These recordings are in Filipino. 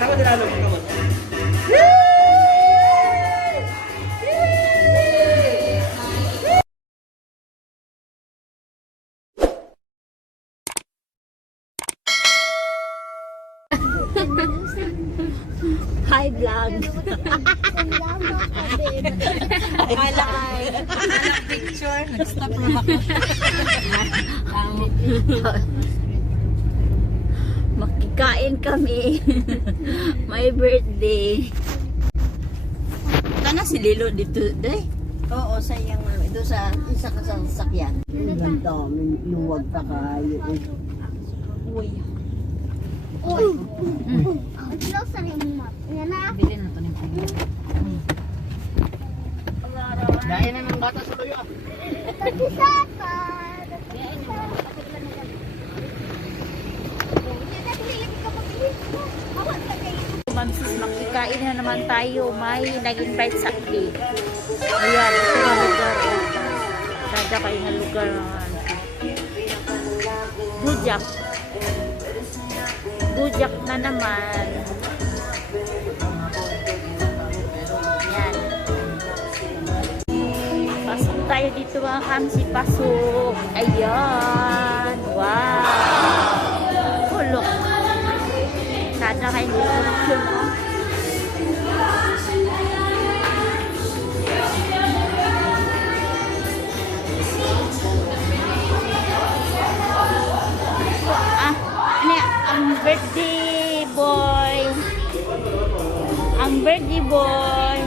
Takot din lalo, takot. Hi vlog. Akala picture, nag-stop na ako. Makikain kami. My birthday. Kana si Lilo dito, day? Oo, sayang ito sa isa ka sa sasakyan. Ang dami, luwag pa kayo. Uy. Uy! Ito sa remote. Yan na. Bilhin na to ni Pino. Dahil na ng bata sa luyo. Tagisata. Mamsis, makikain na naman tayo. May nag-invite sa akin. Ayan, ito na lugar. Sada kayo na lugar naman. Gujak. Gujak na naman. Yan. Pasok tayo dito mga kamsi. Pasok. Ayan. Wow. Oh, look. Sada kayo dito. Ang birthday boy. Ang birthday boy.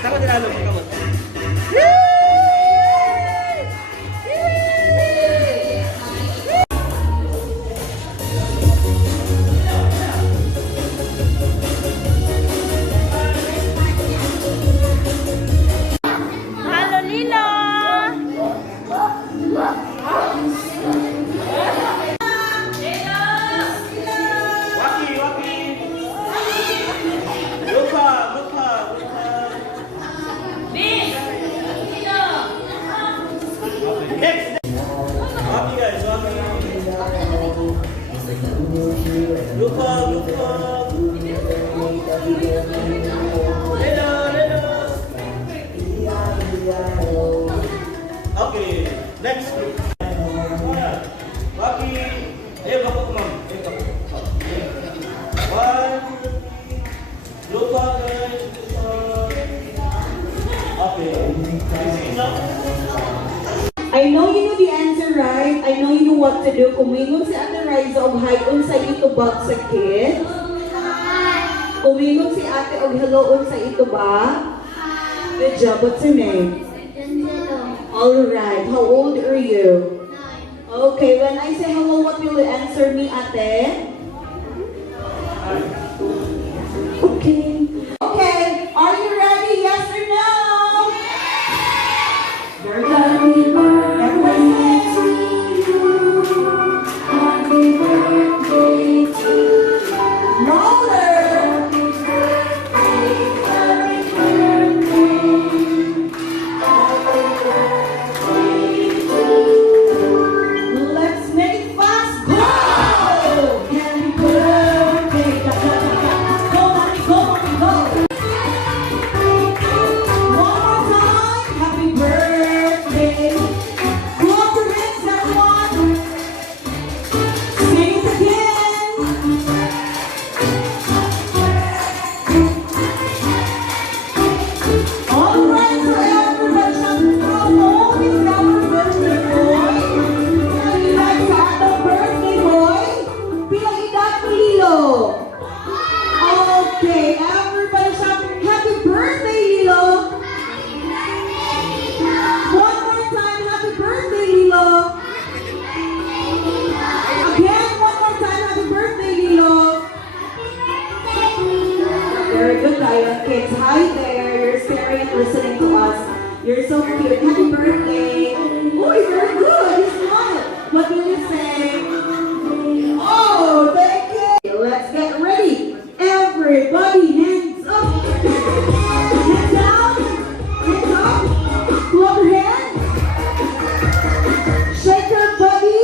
Takot din lalo, takot. Halo Lilo. Waki, waki. Lupa, lupa, lupa. Next. Waki guys, waki. Lupa, lupa. Leno, leno. Okay, next group. Waki. Ayo bapak kumam. One. Lupa guys. Okay. I know you know the answer, right? I know you know what to do. Kumingon si Ate Riza og hi unsa itubag sa kids. Kumingon si Ate og hello unsa itubag. Good job. What's your name? All right. How old are you? Okay. When I say hello, what will you answer me, Ate? Okay. Okay. Are you ready? Yes or no? Very good. Everybody say happy birthday to you. Louder. Let's make it fast. Go! Happy birthday. Go, mommy, go, mommy, go. One more time. Happy birthday. Clap your hands, everyone. Sing it again. All right, so everybody shout, how old is our birthday boy? Pilang edad sa atong birthday boy? Pilang edad ni Lilo? Okay, everybody shout, happy birthday, Lilo! One more time, happy birthday, Lilo! Again, one more time, happy birthday, Lilo! Very good, Diane kids. Hi there, you're You're staring and listening to us. You're so cute. Happy birthday. Oh, you're very good. You smile. What do you say? Oh, thank you. Let's get ready. Everybody, hands up. Hands down. Hands up. Clap your hands. Shake your body.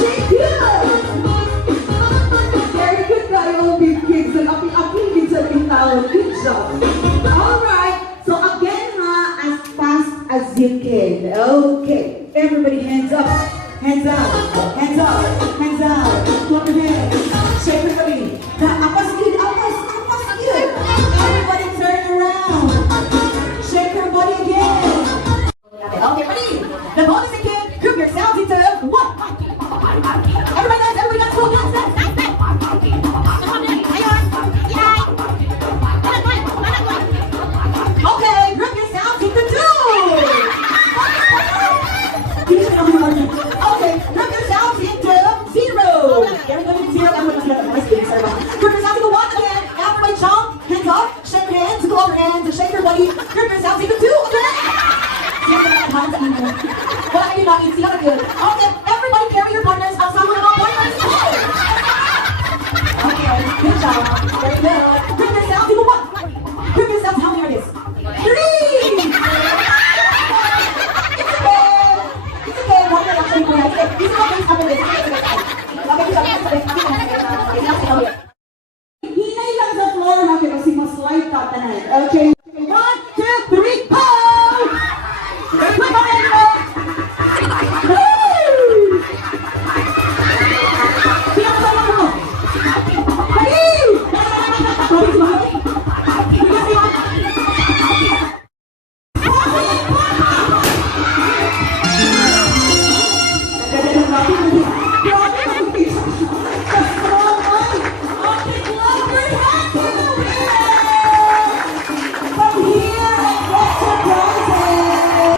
Shake good. Very good tayo, big kids. And api-api kids sa tao. Good job. Alright. So again as fast as you can. Okay. Everybody hands up. Hands out. Hands up. Hands out. Clap your hands. Shake your body. Apas good. Apas. Apas good. Everybody turn around. Shake your body again. Okay, ready? The bonus again. Group yourselves into one. Everybody dance. Everybody dance. Go dance. Dance. Okay, group yourselves into two. Okay, group yourselves into zero. Everybody into zero. Group yourselves into one again. After I jump, hands up, shake your hands, go over hands, and shake your body. Group yourselves into two again. Wala kayo nakit, sila na good. Okay, everybody carry your partners outside with mga boyfriends. Okay, good job. Very good. Group yourselves into one. Group yourselves, how many are this? Three! It's okay. It's okay. One more actually for us. This is what makes happen this. Okay, good job. Hinay lang sa floor natin kasi mas-slide ka tanan. Okay. 1, 2, 3, pause! Good morning, everyone! Woo! Pinakasama mo! Hey! Sorry, sorry. Bigas yun. Nagdadalang natin. Grabe ka kung isa. Just one more. Okay, clap your hands in the air! From here and get your prizes!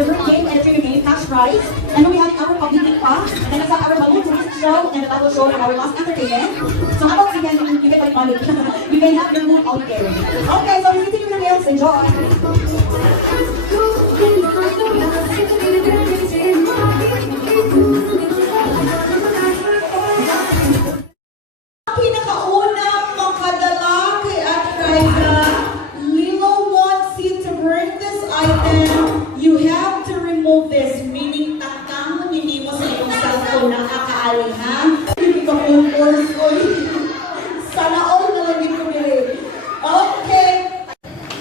The first game and a trivia game, cash prize. And then we have our public gift pa. And then it's our balloon tourist show and the battle show and our last entertainment. So how about again, you get money. You can have your mood out there. Okay, so we continue with the meals. Enjoy. Pinakaunang makadala kay Ate Raisa, Lilo wants you to bring this item. You have to remove this, meaning takang hindi mo sa iyong cellphone nakakaali, ha? Hindi ka pulpos, sana all na lang yung kumili. Okay.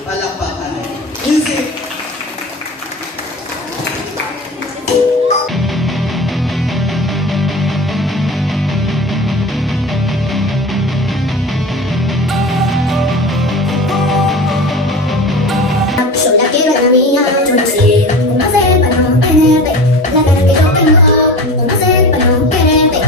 Palakpakan. Music. So la quiero a la mía, tú no sé, ¿cómo hacer para no quererte? La cara que yo tengo, ¿cómo hacer para no quererte?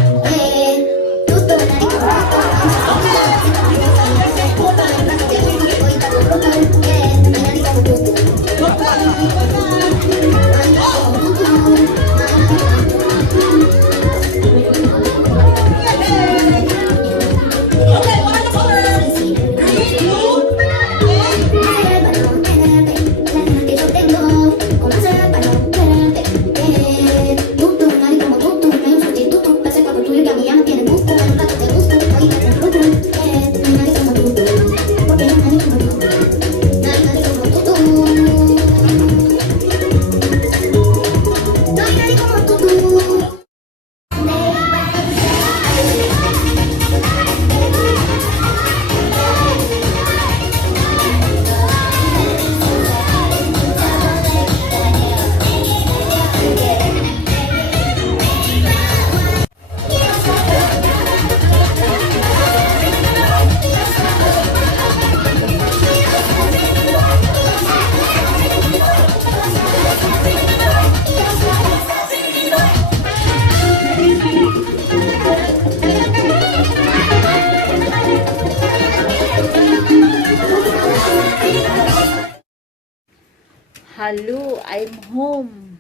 Malu, I'm home.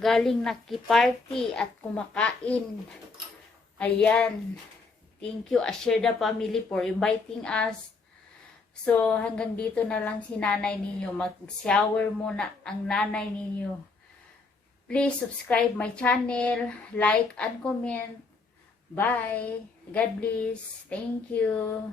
Galing nakiparty at kumakain. Ayan. Thank you, Asherda family, for inviting us. So, hanggang dito na lang si nanay ninyo. Mag-shower muna ang nanay ninyo. Please subscribe my channel, like and comment. Bye. God bless. Thank you.